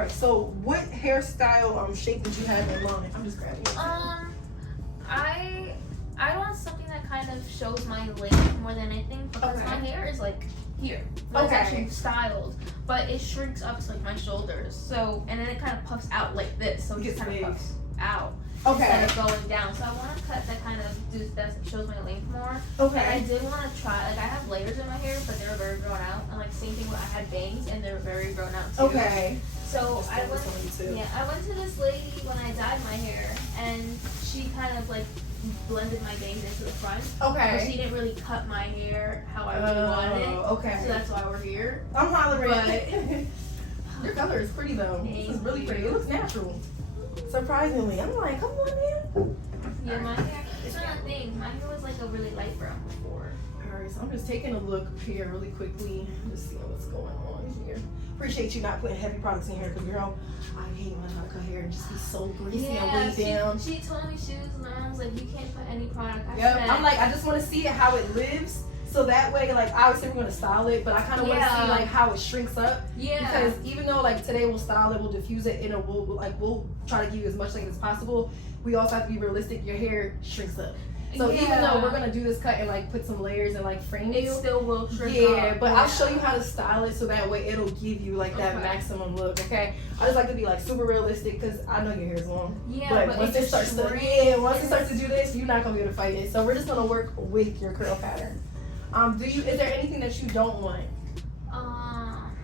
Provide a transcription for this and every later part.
right, so what hairstyle shape did you have in mind? I'm just grabbing it. I want something that kind of shows my length more than anything because my hair is like here. It's actually styled, but it shrinks up to like my shoulders. So, and then it kind of puffs out like this. So it just kind of puffs out instead of going down. So I want a cut that kind of that shows my length more. And I did want to try, like I have layers in my hair, but they were very grown out. And like same thing when I had bangs and they were very grown out too. So I went to this lady when I dyed my hair, and she kind of like blended my bangs into the front. But she didn't really cut my hair how I really wanted it. So that's why we're here. I'm hollering. Your color is pretty though. This is really pretty. It looks natural. Surprisingly. I'm like, come on, man. Yeah, my hair. It's not a thing. My hair was like a really light brown before. Alright, so I'm just taking a look here really quickly. Just seeing what's going on here. Appreciate you not putting heavy products in your hair, because girl, I hate when I cut hair and just be so greasy and way down. She told me she was like, you can't put any product. I'm like, I just want to see it how it lives, so that way, like, obviously we're gonna style it, but I kind of want to see like how it shrinks up. Because even though like today we'll style it, we'll diffuse it, and we'll try to give you as much length as possible. We also have to be realistic. Your hair shrinks up. So even though we're gonna do this cut and like put some layers and like frame you, it still will shrink up. But I'll show you how to style it so that way it'll give you like that maximum look. Okay, I just like to be like super realistic because I know your hair is long. But once it starts to do this, you're not gonna be able to fight it. So we're just gonna work with your curl pattern. Is there anything that you don't want?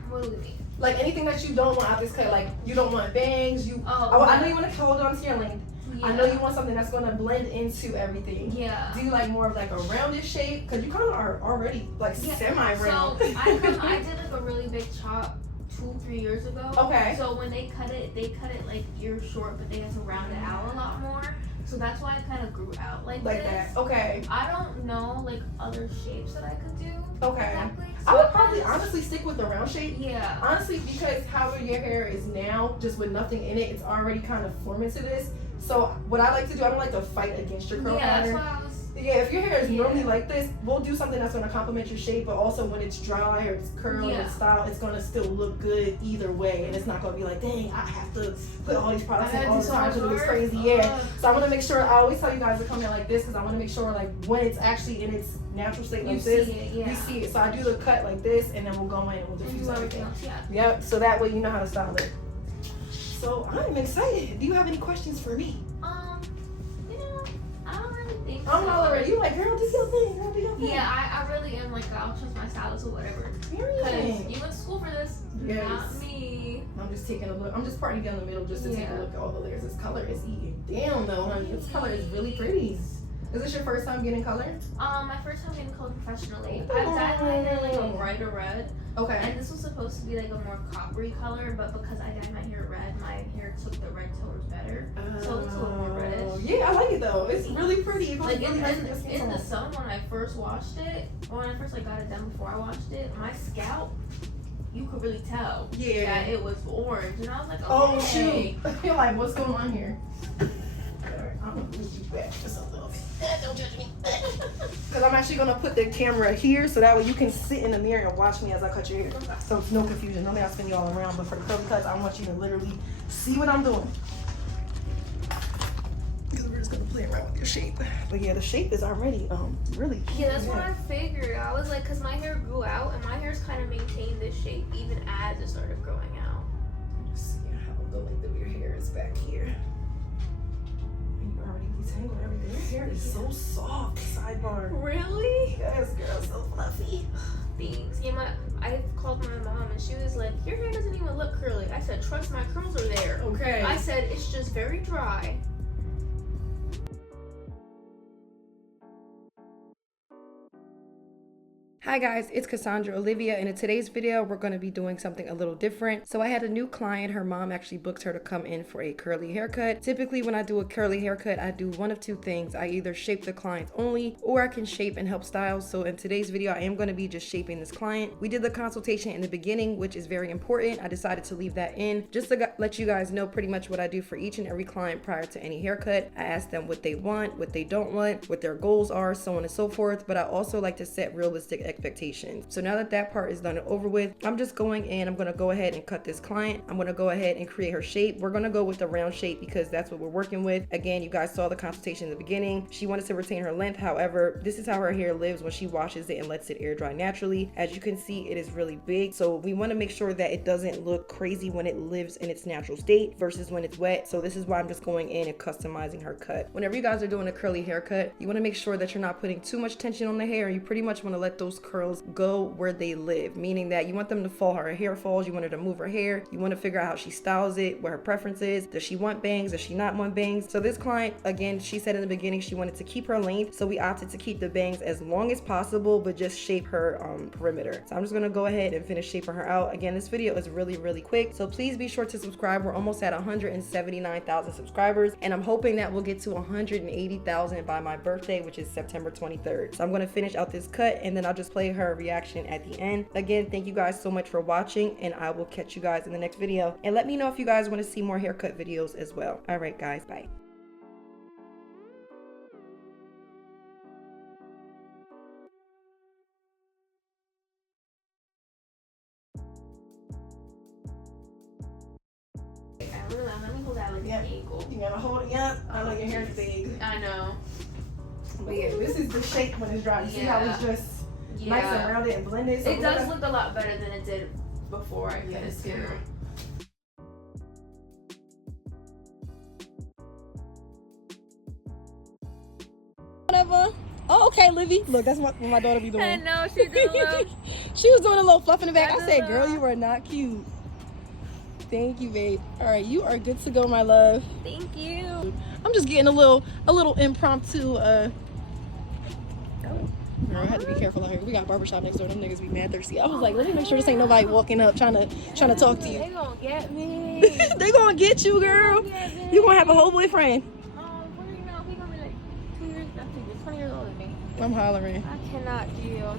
What do you mean? Like anything that you don't want out this cut? Like you don't want bangs. I know you want to hold on to your length. I know you want something that's going to blend into everything. Do you like more of like a roundish shape? Because you kind of are already like semi-round. So I did like a really big chop 2-3 years ago. So when they cut it like ear short, but they had to round it out a lot more. So that's why it kind of grew out like this. that. I don't know like other shapes that I could do. Exactly. So I would probably honestly stick with the round shape. Honestly, because how your hair is now, just with nothing in it, it's already kind of forming to this. So what I like to do, I don't like to fight against your curl pattern. That's why I was. If your hair is normally like this, we'll do something that's going to complement your shape, but also when it's dry or it's curled and styled, it's going to still look good either way, and it's not going to be like, dang, I have to put all these products in all the time because it looks crazy. So I want to make sure, I always tell you guys to come in like this because I want to make sure like when it's actually in its natural state like this, we see it. So I do the cut like this, and then we'll go in and we'll diffuse everything. So that way you know how to style it. So I'm excited. Do you have any questions for me? I don't really think so. I'm already. You like, girl, do your thing. I really am like, I'll trust my stylist or whatever. Because you went to school for this, not me. I'm just taking a look. I'm just parting down the middle just to take a look at all the layers. This color is eating down though, honey. This color is really pretty. Is this your first time getting color? My first time getting color professionally. I've dyed my hair like a brighter red. And this was supposed to be like a more coppery color, but because I dyed my hair red, my hair took the red tones better. So it looks a little more reddish. I like it though. It's really pretty. Like in the sun when I first washed it, when I first like got it done before I washed it, my scalp, you could really tell that it was orange, and I was like, oh shoot. You're like, what's going on here? I'm gonna move you back just a little bit. Don't judge me. Because I'm actually gonna put the camera here so that way you can sit in the mirror and watch me as I cut your hair. So no confusion. Normally I spin you all around, but for the curly cuts, I want you to literally see what I'm doing. Because we're just gonna play around with your shape. But the shape is already really cute. That's what I figured. I was like, because my hair grew out and my hair's kind of maintained this shape even as it started growing out. Let's see how the length of your hair is back here. Detangle everything. Your hair is so soft. Sidebar. Really? Yes, girl, so fluffy. Thanks. I called my mom and she was like, your hair doesn't even look curly. I said, trust my curls are there. I said, it's just very dry. Hi guys, it's Cassandra Olivia, and in today's video we're going to be doing something a little different. So I had a new client. Her mom actually booked her to come in for a curly haircut. Typically when I do a curly haircut, I do one of two things. I either shape the client only, or I can shape and help style. So in today's video I am going to be just shaping this client. We did the consultation in the beginning, which is very important. I decided to leave that in just to let you guys know pretty much what I do for each and every client prior to any haircut. I ask them what they want, what they don't want, what their goals are, so on and so forth. But I also like to set realistic expectations. So now that that part is done and over with, I'm just going in, I'm going to go ahead and cut this client. I'm going to go ahead and create her shape. We're going to go with the round shape because that's what we're working with. Again, you guys saw the consultation in the beginning. She wanted to retain her length. However, this is how her hair lives when she washes it and lets it air dry naturally. As you can see, it is really big. So we want to make sure that it doesn't look crazy when it lives in its natural state versus when it's wet. So this is why I'm just going in and customizing her cut. Whenever you guys are doing a curly haircut, you want to make sure that you're not putting too much tension on the hair. You pretty much want to let those curls go where they live, meaning that you want them to fall how her hair falls. You want her to move her hair. You want to figure out how she styles it, what her preference is. Does she want bangs? Does she not want bangs? So this client, again, she said in the beginning she wanted to keep her length, so we opted to keep the bangs as long as possible, but just shape her perimeter. So I'm just gonna go ahead and finish shaping her out. Again, this video is really quick, so please be sure to subscribe. We're almost at 179,000 subscribers, and I'm hoping that we'll get to 180,000 by my birthday, which is September 23rd. So I'm gonna finish out this cut, and then I'll just play her reaction at the end. Again, thank you guys so much for watching, and I will catch you guys in the next video. And let me know if you guys want to see more haircut videos as well. All right, guys, bye. Let me hold that like an angle. You gotta hold it up. I know your hair is big. I know. But yeah, this is the shape when it's dry. You see how it's just nice and rounded and blended? So it does look a lot better than it did before I cut it too. Whatever. Oh, okay, Livy. Look, that's what my daughter be doing. I know, she did a little... She was doing a little fluff in the back. I said, girl, you are not cute. Thank you, babe. All right, you are good to go, my love. Thank you. I'm just getting a little impromptu. Girl, I had to be careful out here. We got a barbershop next door. Them niggas be mad thirsty. I was like, let me make sure this ain't nobody walking up trying to talk to you. They gonna get me. They gonna get you, girl. You gonna have a whole boyfriend. What do you know? He gonna be like 2 years, 20 years older than me. I'm hollering. I cannot deal.